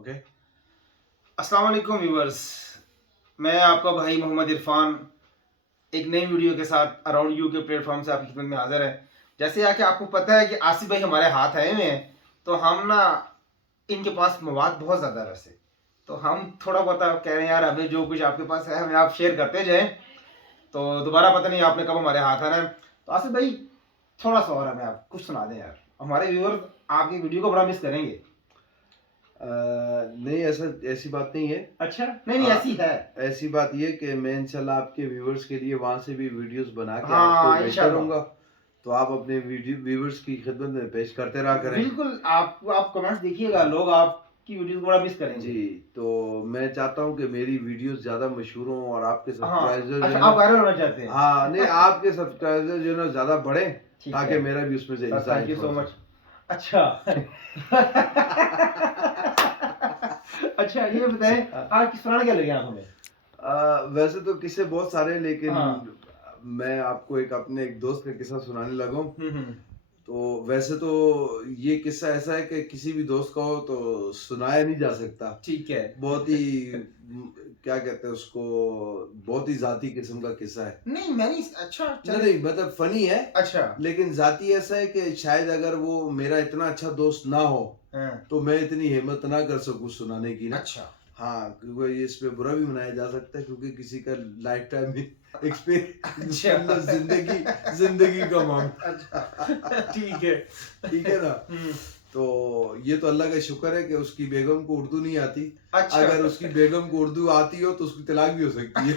Okay. अस्सलाम वालेकुम viewers, मैं आपका भाई मोहम्मद इरफान एक नई वीडियो के साथ अराउंड यू के प्लेटफॉर्म से आपकी खिदमत में हाजिर है। जैसे कि आपको पता है कि आसिफ भाई हमारे हाथ आए हुए हैं, तो हम ना इनके पास मवाद बहुत ज़्यादा रसे, तो हम थोड़ा बहुत आप कह रहे हैं यार हमें जो कुछ आपके पास है हमें आप शेयर करते जाएं। तो दोबारा पता नहीं आपने कब हमारे हाथ आना है, तो आसिफ भाई थोड़ा सा और हमें आप कुछ सुना दें यार, हमारे व्यूअर आपकी वीडियो को बड़ा मिस करेंगे। नहीं, ऐसा ऐसी बात नहीं है। अच्छा, नहीं ऐसी है। ऐसी बात ये कि मैं इंशाल्लाह आपके व्यूवर्स के लिए वहां से भी वीडियोस बना के हाँ आपको भेजता इंशाल्लाह, रहूंगा, तो आप अपने वीडियो व्यूवर्स की खिदमत में पेश करते रहा करें। बिल्कुल। आप कमेंट्स देखिएगा, लोग आपकी वीडियो को बड़ा मिस करेंगे जी, तो मैं चाहता हूँ कि मेरी वीडियोस ज्यादा मशहूर हों और आपके हाँ। सब्सक्राइबर्स अच्छा, जो आप है वायरल होना चाहते हैं? हाँ नहीं, आपके सब्सक्राइबर्स जो है ना ज्यादा बढ़े, ठीक ताकि है मेरा भी उसमें से सर, हिस्सा थैंक है यू सो थोड़ा मच। सा। अच्छा अच्छा ये बताएं, आप किस तरह क्या लगे आप हमें? वैसे तो किस्से बहुत सारे हैं, लेकिन हाँ। मैं आपको अपने एक दोस्त का किस्सा सुनाने लगा हूँ। हम्म। तो वैसे तो ये किस्सा ऐसा है कि किसी भी दोस्त का हो तो सुनाया नहीं जा सकता। ठीक है। बहुत ही क्या कहते हैं उसको, बहुत ही जाती किस्म का किस्सा है। नहीं मैं नहीं, अच्छा नहीं चले। नहीं, मतलब फनी है, अच्छा। लेकिन जाती ऐसा है कि शायद अगर वो मेरा इतना अच्छा दोस्त ना हो हाँ। तो मैं इतनी हिम्मत ना कर सकूं सुनाने की ना। अच्छा। हाँ, क्योंकि इस पे बुरा भी मनाया जा सकता है, क्योंकि किसी का लाइफ टाइम एक्सपीरियंस, अच्छा मतलब जिंदगी जिंदगी का मामला। अच्छा ठीक है। ठीक है ना। तो ये तो अल्लाह का शुक्र है कि उसकी बेगम को उर्दू नहीं आती। अच्छा। अगर उसकी बेगम को उर्दू आती हो तो उसकी तलाक भी हो सकती है।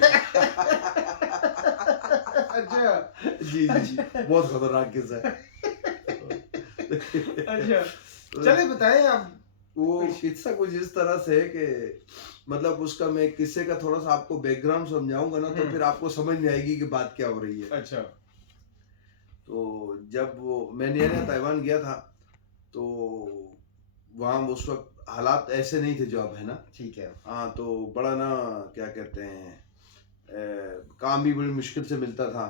अच्छा। जी जी जी, बहुत खतरनाक किस्सा है। अच्छा तो चले बताएं आप। वो किस्सा कुछ इस तरह से है कि मतलब उसका मैं किस्से का थोड़ा सा आपको बैकग्राउंड समझाऊंगा ना, तो फिर आपको समझ में आएगी कि बात क्या हो रही है। अच्छा। तो जब वो मैं नया नया ताइवान गया था, तो वहाँ उस वक्त हालात ऐसे नहीं थे जो अब है ना। ठीक है। हाँ, तो बड़ा ना, क्या कहते हैं, काम भी बड़ी मुश्किल से मिलता था।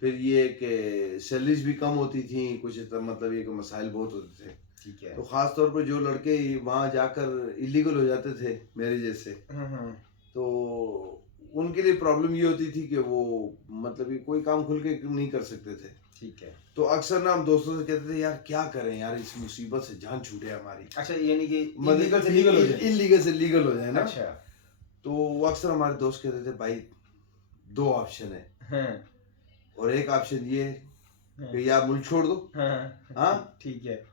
फिर ये कि सैलरीज भी कम होती थी कुछ, मतलब ये कि मसाइल बहुत होते थे। ठीक है। तो खास तौर पर जो लड़के वहाँ जाकर इलीगल हो जाते थे मेरे जैसे, तो उनके लिए प्रॉब्लम ये होती थी कि वो मतलब ये कोई काम खुल के नहीं कर सकते थे। ठीक है। तो अक्सर ना हम दोस्तों से कहते थे यार क्या करें यार, इस मुसीबत से जान छूटे हमारी, अच्छा यानी कि मतलब इलीगल से लीगल हो जाए। इलीगल से लीगल हो जाए ना। अच्छा। तो वो अक्सर हमारे दोस्त कहते थे भाई दो ऑप्शन है, हाँ। और एक ऑप्शन ये है हाँ। कि या मुल्क छोड़ दो, हाँ, ठीक है।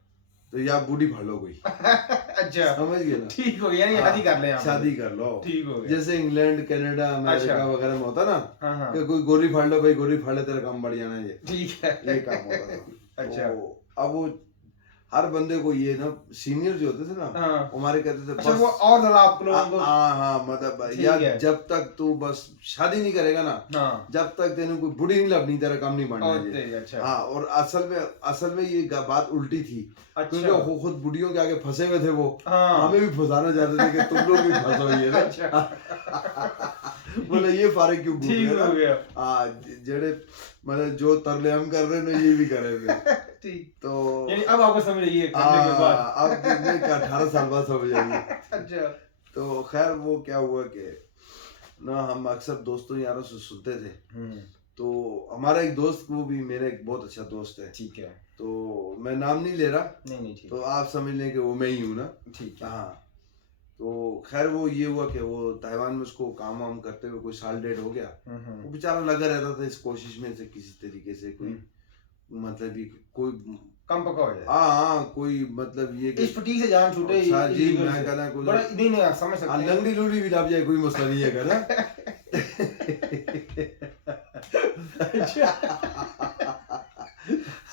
तो या बूढ़ी फाड़ लो कोई। अच्छा समझ गए ना। ठीक हो गया, यानी शादी कर ले आप। शादी कर लो, ठीक हो गया। जैसे इंग्लैंड कनाडा अमेरिका वगैरह में होता ना, हाँ। कि कोई गोली फाड़ लो भाई, गोली फाड़ ले तेरा काम बढ़ जाना, ये ठीक है, ये काम होता था। अच्छा। तो अब वो हर बंदे को ये ना, सीनियर जो होते थे ना, हाँ। हमारे कहते थे अच्छा बस, वो और ज़्यादा आप लोगों को। हाँ, मतलब ठीक यार है। जब तक तू बस शादी नहीं करेगा ना, हाँ। जब तक तेने कोई बुढ़ी नहीं लभनी, तेरा काम नहीं बढ़ना और है। तेज, अच्छा। हाँ, और असल में ये बात उल्टी थी, क्योंकि अच्छा। वो खुद बुढ़ियों के आगे फंसे हुए थे वो, हाँ। हमें भी फंसाना चाहते थे कि तुम लोग भी फंसो ये ना। अच्छा बोले ये फारे क्यों घूम ठीक रहे हो ना। गया। हाँ, जेड़े मतलब जो तरले हम कर रहे हैं ना, ये भी करे हुए। ठीक, तो यानी अब आपको समझ आई है करने के बाद। अब नहीं, 18 साल बाद समझ आई। अच्छा। तो खैर वो क्या हुआ कि ना, हम अक्सर दोस्तों यारों से सुनते थे। तो हमारा एक दोस्त, वो भी मेरा एक बहुत अच्छा दोस्त है, ठीक है। तो मैं नाम नहीं ले रहा, नहीं ठीक, तो आप समझ लें कि वो मैं ही हूँ ना। ठीक है। हाँ, तो खैर वो ये हुआ कि वो ताइवान में उसको काम वाम करते हुए कोई साल डेढ़ हो गया। वो बेचारा लगा रहता था इस कोशिश में से किसी तरीके से कोई, मतलब भी कोई कम पका हो जाए। हाँ, कोई मतलब ये इस फटीक से जान छूटे। जी, मैं कहना कुछ बड़ा नहीं नहीं, आप समझ सकते हैं। लंगड़ी लूड़ी भी लग जाए, कोई मसला नहीं है कहना।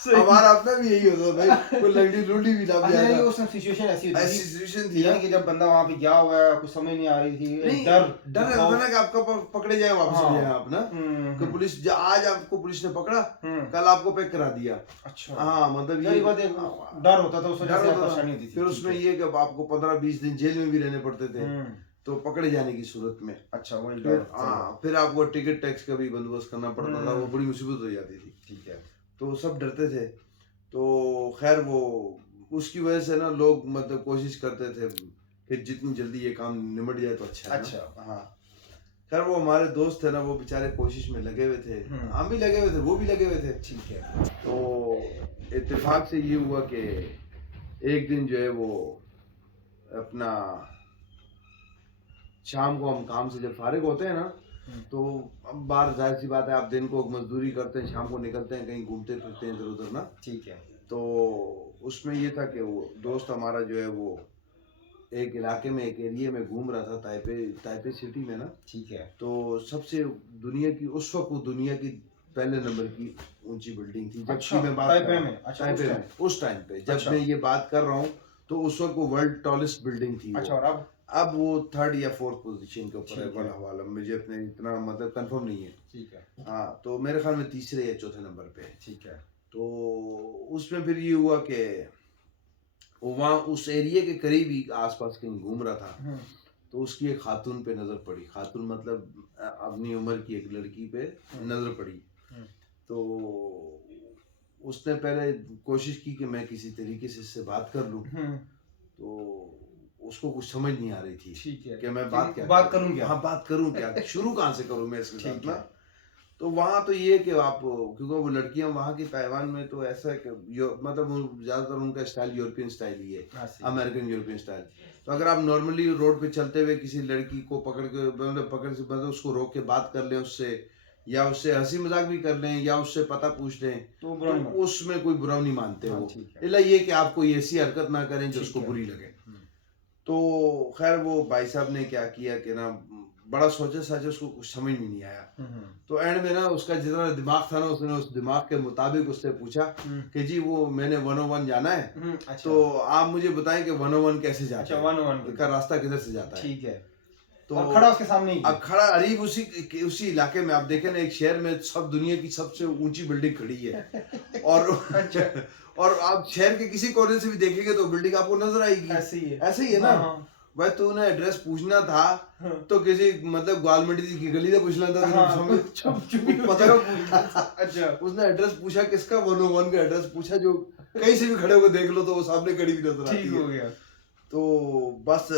हमारा अपना भी यही होता भाई, कोई लंगड़ी लूड़ी भी लग जाए। उस सिचुएशन ऐसी होती थी, सिचुएशन थी यानी कि जब बंदा वहां पे गया हुआ है, कुछ समझ नहीं आ रही थी, डर डर रहता था ना कि आपका पकड़े जाए, वापस हाँ। ले जाए आप ना, कि पुलिस आज आपको पुलिस ने पकड़ा, कल आपको पैक करा दिया। अच्छा। हाँ, मतलब ये डर होता था, उस वजह से परेशानी होती थी। फिर उसमें ये कि आपको 15-20 दिन जेल में भी रहने पड़ते थे, तो पकड़े जाने की सूरत में। अच्छा वही फिर डर। हाँ, फिर आपको टिकट टैक्स का भी बंदोबस्त करना पड़ता था, वो बड़ी मुसीबत हो जाती थी। ठीक है। तो सब डरते थे। तो खैर वो उसकी वजह से ना लोग मतलब कोशिश करते थे कि जितनी जल्दी ये काम निमट जाए तो अच्छा है ना। अच्छा। हाँ, खैर वो हमारे दोस्त थे ना, वो बेचारे कोशिश में लगे हुए थे, हम भी लगे हुए थे, वो भी लगे हुए थे। ठीक है। तो इत्तेफाक से ये हुआ कि एक दिन जो है वो अपना शाम को हम काम से जब फारिग होते हैं ना, तो अब बाहर जाहिर सी बात है, आप दिन को मजदूरी करते हैं, शाम को निकलते हैं कहीं घूमते फिरते हैं इधर उधर ना। ठीक है। तो उसमें ये था कि वो दोस्त हमारा जो है वो एक इलाके में, एक एरिया में घूम रहा था, ताइपे सिटी में ना। ठीक है। तो सबसे दुनिया की उस वक्त वो दुनिया की पहले नंबर की ऊंची बिल्डिंग थी, जबकि अच्छा, मैं बात कर ताइपे रहा हूँ में। अच्छा, ताइपे में उस टाइम पे जब अच्छा। मैं ये बात कर रहा हूँ, तो उस वक्त वो वर्ल्ड टॉलेस्ट बिल्डिंग थी अच्छा, वो। और अब वो 3rd या 4th पोजीशन के ऊपर है, ठीक है। वाला वाला मुझे अपने इतना मतलब कंफर्म नहीं है। ठीक है। हाँ, तो मेरे ख्याल में तीसरे या चौथे नंबर पे है। ठीक है। तो उसमें फिर ये हुआ कि वो वहाँ उस एरिया के करीब ही आसपास कहीं घूम रहा था, तो उसकी एक खातून पे नजर पड़ी। खातून मतलब अपनी उम्र की एक लड़की पे नजर पड़ी। तो उसने पहले कोशिश की कि मैं किसी तरीके से इससे बात कर लूं, तो उसको कुछ समझ नहीं आ रही थी। ठीक है कि मैं बात करूं क्या? हाँ, बात करूं क्या, शुरू कहाँ से करूं मैं इसके साथ ठीक ना। है। तो वहाँ तो ये कि आप, क्योंकि वो लड़कियां वहाँ की ताइवान में तो ऐसा है कि मतलब ज्यादातर उनका स्टाइल यूरोपियन स्टाइल ही है, अमेरिकन यूरोपियन स्टाइल। तो अगर आप नॉर्मली रोड पे चलते हुए किसी लड़की को पकड़ के मतलब उसको रोक के बात कर लें उससे, या उससे हंसी मजाक भी कर लें, या उससे पता पूछ लें, तो उसमें कोई बुरा नहीं मानते हाँ, वो। ठीक है। इला ये कि आप कोई ऐसी हरकत ना करें जो ठीक उसको है। बुरी लगे। तो खैर वो भाई साहब ने क्या किया कि ना, बड़ा सोचे साचे, उसको कुछ समझ में नहीं आया। तो एंड में ना उसका जितना दिमाग था ना, उसने उस दिमाग के मुताबिक उससे पूछा कि जी वो मैंने 101 जाना है, अच्छा। तो आप मुझे बताएं कि 101 कैसे जाता अच्छा, है, 101 का रास्ता किधर से जाता है। ठीक है। तो और खड़ा उसके सामने ही अब खड़ा अरीब उसी इलाके में, आप देखें ना, एक शहर में सब दुनिया की सबसे ऊंची बिल्डिंग खड़ी है और अच्छा। और आप शहर के किसी कोने से भी देखेंगे तो बिल्डिंग आपको नजर आएगी। ऐसे ही है ना। भाई तूने एड्रेस पूछना था तो किसी मतलब ग्वालमंडी की गली से पूछ लेता था, पता। अच्छा, उसने एड्रेस पूछा किसका, 101 का एड्रेस पूछा, जो कहीं से भी खड़े होकर देख लो तो वो सामने खड़ी भी नजर आती है। हो गया। तो बस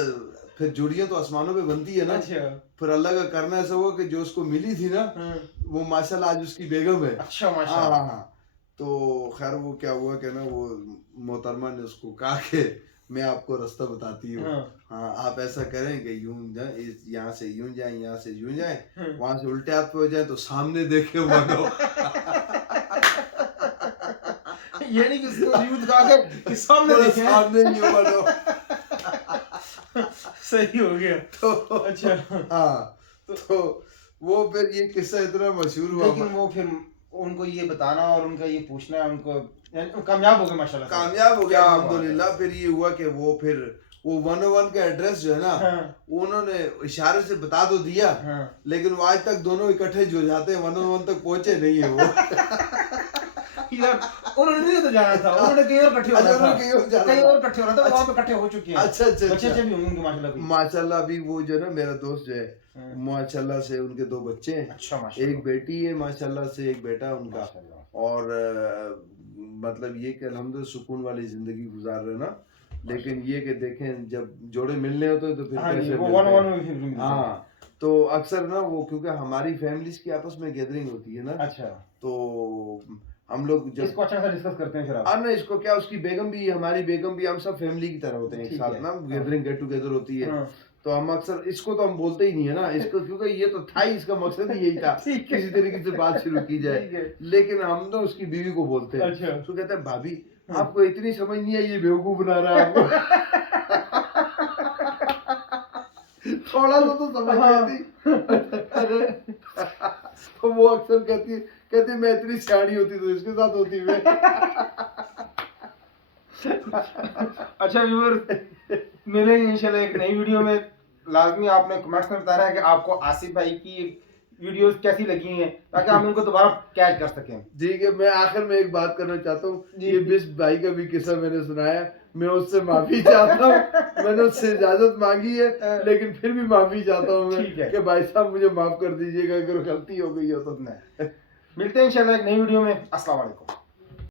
फिर जोड़ियां तो आसमानों पे बनती है ना। अच्छा। फिर अल्लाह का करना ऐसा हुआ कि जो उसको मिली थी ना, वो माशाल्लाह आज उसकी बेगम है। अच्छा, माशाल्लाह। हाँ। तो खैर वो क्या हुआ कि ना, वो मोहतरमा ने उसको कहा कि मैं आपको रास्ता बताती हूँ। हाँ, आप ऐसा करें कि यूं जाए, यहाँ से यूं जाए, यहाँ से यूं जाए, वहां से उल्टे हाथ पे हो जाए तो सामने देखे वालो। ये नहीं कि उसको यूं दिखा के सामने देखे, सामने यूं वालो। सही हो गया। तो अच्छा। हाँ, तो वो फिर ये किस्सा इतना मशहूर हुआ। लेकिन वो फिर उनको ये बताना और उनका ये पूछना, उनको कामयाब हो गए माशाल्लाह। कामयाब हो गया अल्हम्दुलिल्लाह। फिर ये हुआ कि वो 101 का एड्रेस जो है ना, उन्होंने इशारे से बता तो दिया, लेकिन वो आज तक दोनों इकट्ठे जो जाते हैं 101 तक पहुंचे नहीं है वो। यार उन्होंने नहीं तो जाना था, उन्होंने कहीं और इकट्ठे होना था, कहीं और इकट्ठे होना था, वहां पे इकट्ठे हो चुके हैं। अच्छा। बच्चे भी होंगे माशाल्लाह। माशाल्लाह अभी वो जो ना मेरा दोस्त जो है, माशाल्लाह से उनके 2 बच्चे हैं। अच्छा, माशाल्लाह। एक बेटी है माशाल्लाह से, एक बेटा उनका। और मतलब ये कि अल्हम्दुलिल्लाह सुकून वाली जिंदगी गुजार रहे ना। लेकिन ये कि देखें जब जोड़े मिलने होते हैं तो फिर कैसे मिलते हैं। हाँ, तो अक्सर ना वो, क्योंकि हमारी फैमिलीज की आपस में गैदरिंग होती है ना। अच्छा। तो हम लोग जब इसको अच्छा सा डिस्कस करते हैं फिर आप। ना इसको क्या, उसकी बेगम भी, हमारी बेगम भी, हम सब फैमिली की तरह होते हैं एक साथ ना, गैदरिंग गेट टुगेदर होती है। तो हम अक्सर इसको तो हम बोलते ही नहीं है ना इसको, क्योंकि ये तो था ही, इसका मकसद ही यही था किसी तरीके से बात शुरू की जाए। लेकिन हम तो उसकी बीवी को बोलते हैं। अच्छा। तो कहते हैं भाभी आपको इतनी समझ नहीं है, ये बेवकूफ बना रहा है आपको। थोड़ा सा तो समझ नहीं थी। तो वो अक्सर कहती मैं इतनी सियाणी होती तो इसके साथ होती मैं। अच्छा व्यूअर, मिलेंगे इंशाल्लाह एक नई वीडियो में। लाजमी आपने कमेंट्स में बताना है कि आपको आसिफ भाई की वीडियोस कैसी लगी हैं, ताकि हम उनको दोबारा कैच कर सकें। ठीक है, मैं आखिर में एक बात करना चाहता हूँ, ये बिस भाई का भी किस्सा मैंने सुनाया, मैं उससे माफी चाहता हूँ। मैंने उससे इजाजत मांगी है, लेकिन फिर भी माफी चाहता हूँ मैं कि भाई साहब मुझे माफ कर दीजिएगा अगर गलती हो गई हो तो। मिलते हैं इंशाल्लाह एक नई वीडियो में। अस्सलाम वालेकुम।